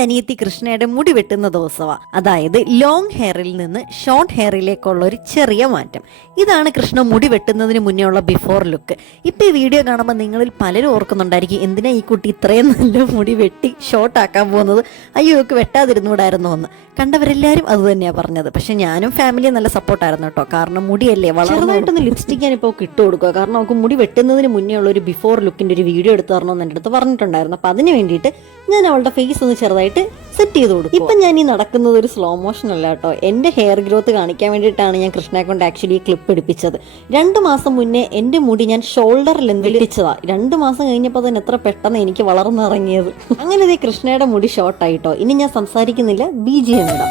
എൻ്റെ അനിയത്തി കൃഷ്ണയുടെ മുടി വെട്ടുന്ന ദിവസമാണ്. അതായത് ലോങ് ഹെയറിൽ നിന്ന് ഷോർട്ട് ഹെയറിലേക്കുള്ള ഒരു ചെറിയ മാറ്റം. ഇതാണ് കൃഷ്ണ മുടി വെട്ടുന്നതിന് മുന്നേ ഉള്ള ബിഫോർ ലുക്ക്. ഇപ്പം ഈ വീഡിയോ കാണുമ്പോൾ നിങ്ങളിൽ പലരും ഓർക്കുന്നുണ്ടായിരിക്കും, എന്തിനാ ഈ കുട്ടി ഇത്രയും നല്ല മുടി വെട്ടി ഷോർട്ട് ആക്കാൻ പോകുന്നത്, അയ്യോ ഒക്കെ വെട്ടാതിരുന്നൂടായിരുന്നോ എന്ന്. കണ്ടവരെല്ലാവരും അത് തന്നെയാണ് പറഞ്ഞത്. പക്ഷെ ഞാനും ഫാമിലിയും നല്ല സപ്പോർട്ടായിരുന്നു കേട്ടോ. കാരണം മുടിയല്ലേ, വളർന്നതായിട്ടൊന്ന് ലിപ്സ്റ്റിക് ഞാനിപ്പോൾ ഇട്ട് കൊടുക്കുക. കാരണം നമുക്ക് മുടി വെട്ടുന്നതിന് മുന്നേ ഉള്ള ഒരു ബിഫോർ ലുക്കിൻ്റെ ഒരു വീഡിയോ എടുത്ത് തരണമെന്ന് എൻ്റെ അടുത്ത് പറഞ്ഞിട്ടുണ്ടായിരുന്നു. അപ്പം അതിന് വേണ്ടിയിട്ട് ഞാൻ അവളുടെ ഫേസ് ഒന്ന് ചെറുതായിട്ട് സെറ്റ് ചെയ്ത് കൊടുക്കും. ഇപ്പം ഞാൻ ഈ നടക്കുന്നത് ഒരു സ്ലോ മോഷൻ അല്ല കേട്ടോ. എൻ്റെ ഹെയർ ഗ്രോത്ത് കാണിക്കാൻ വേണ്ടിയിട്ടാണ് ഞാൻ കൃഷ്ണയെ കൊണ്ട് ആക്ച്വലി ഈ ക്ലിപ്പ് എടുപ്പിച്ചത്. 2 മാസം മുന്നേ എൻ്റെ മുടി ഞാൻ ഷോൾഡർ ലെന്തിൽ വെട്ടിച്ചതാണ്. 2 മാസം കഴിഞ്ഞപ്പോൾ തന്നെ എത്ര പെട്ടെന്ന് എനിക്ക് വളർന്നിറങ്ങിയത്. അങ്ങനെ കൃഷ്ണയുടെ മുടി ഷോർട്ടായിട്ടോ. ഇനി ഞാൻ സംസാരിക്കുന്നില്ല, BGM ഇടാം.